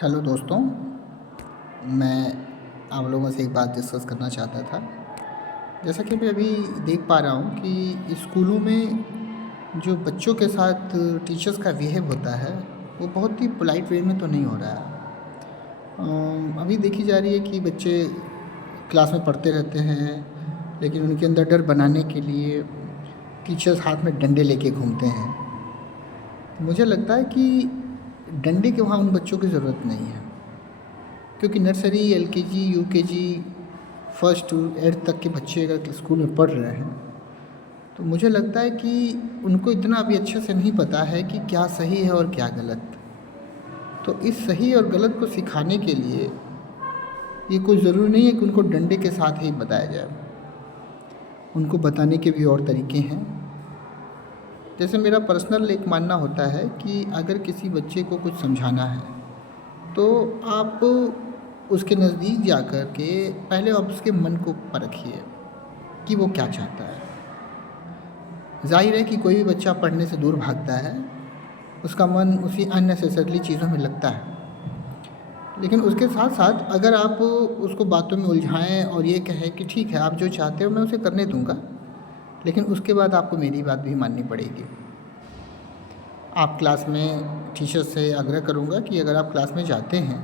Hello दोस्तों, मैं आप लोगों से एक बात डिस्कस करना चाहता था। जैसा कि मैं अभी देख पा रहा हूँ कि स्कूलों में जो बच्चों के साथ टीचर्स का बिहेव होता है, वो बहुत ही पोलाइट वे में तो नहीं हो रहा है। अभी देखी जा रही है कि बच्चे क्लास में पढ़ते रहते हैं, लेकिन उनके अंदर डर बनाने के लिए टीचर्स हाथ में डंडे लेके घूमते हैं। मुझे लगता है कि डंडे के वहाँ उन बच्चों की ज़रूरत नहीं है, क्योंकि nursery, LKG, UKG, first to 8th तक के बच्चे अगर स्कूल में पढ़ रहे हैं, तो मुझे लगता है कि उनको इतना अभी अच्छे से नहीं पता है कि क्या सही है और क्या गलत। तो इस सही और गलत को सिखाने के लिए ये कोई ज़रूरी नहीं है कि उनको डंडे के साथ ही बताया जाए। उनको बताने के भी और तरीके हैं। जैसे मेरा पर्सनल एक मानना होता है कि अगर किसी बच्चे को कुछ समझाना है, तो आप उसके नज़दीक जा कर के पहले आप उसके मन को परखिए कि वो क्या चाहता है। ज़ाहिर है कि कोई भी बच्चा पढ़ने से दूर भागता है, उसका मन उसी अननेसेसरीली चीज़ों में लगता है। लेकिन उसके साथ साथ अगर आप उसको बातों में उलझाएँ और ये कहें कि ठीक है, आप जो चाहते हो मैं उसे करने दूँगा, लेकिन उसके बाद आपको मेरी बात भी माननी पड़ेगी। आप क्लास में टीचर से आग्रह करूँगा कि अगर आप क्लास में जाते हैं,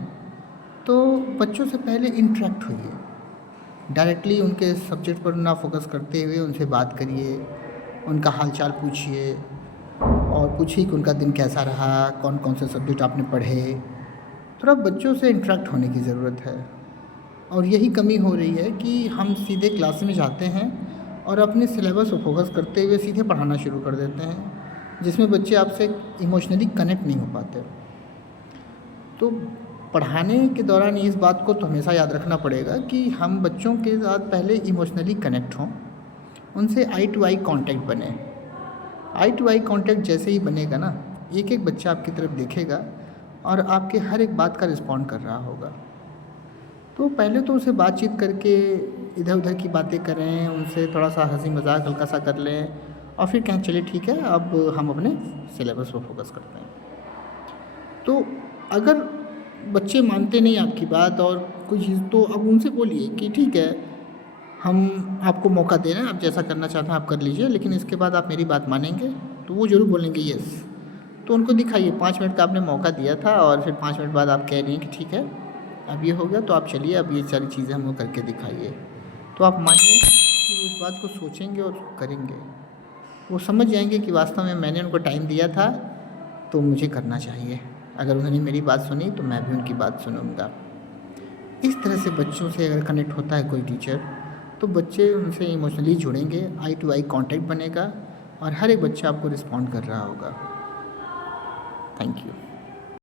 तो बच्चों से पहले इंटरेक्ट होइए। डायरेक्टली उनके सब्जेक्ट पर ना फ़ोकस करते हुए उनसे बात करिए, उनका हाल-चाल पूछिए और पूछिए कि उनका दिन कैसा रहा, कौन-कौन से सब्जेक्ट आपने पढ़े। थोड़ा बच्चों से इंटरेक्ट होने की ज़रूरत है। और यही कमी हो रही है कि हम सीधे क्लास में जाते हैं और अपने सिलेबस को फ़ोकस करते हुए सीधे पढ़ाना शुरू कर देते हैं, जिसमें बच्चे आपसे इमोशनली कनेक्ट नहीं हो पाते। तो पढ़ाने के दौरान इस बात को तो हमेशा याद रखना पड़ेगा कि हम बच्चों के साथ पहले इमोशनली कनेक्ट हों, उनसे आई टू आई कांटेक्ट बने। आई टू आई कांटेक्ट जैसे ही बनेगा ना, एक-एक बच्चा आपकी तरफ देखेगा और आपके हर एक बात का रिस्पॉन्ड कर रहा होगा। तो पहले तो उनसे बातचीत करके इधर-उधर की बातें करें, उनसे थोड़ा-सा हँसी-मज़ाक हल्का-सा कर लें और फिर कहें चलिए ठीक है, अब हम अपने सिलेबस पर फ़ोकस करते हैं। तो अगर बच्चे मानते नहीं आपकी बात और कोई चीज़, तो अब उनसे बोलिए कि ठीक है, हम आपको मौका दे रहे हैं, आप जैसा करना चाहते हैं आप कर लीजिए, लेकिन इसके बाद आप मेरी बात मानेंगे? तो वो ज़रूर बोलेंगे यस। तो उनको दिखाइए 5 मिनट का आपने मौका दिया था और फिर 5 मिनट बाद आप कह रही हैं कि ठीक है, अब ये हो गया तो आप चलिए, अब ये सारी चीज़ें हमको करके दिखाइए। तो आप मानिए कि वो उस बात को सोचेंगे और करेंगे। वो समझ जाएँगे कि वास्तव में मैंने उनको टाइम दिया था, तो मुझे करना चाहिए। अगर उन्होंने मेरी बात सुनी तो मैं भी उनकी बात सुनूँगा। इस तरह से बच्चों से अगर कनेक्ट होता है कोई टीचर, तो बच्चे उनसे इमोशनली जुड़ेंगे, आई टू आई कांटेक्ट बनेगा और हर एक बच्चा आपको रिस्पॉन्ड कर रहा होगा। Thank you.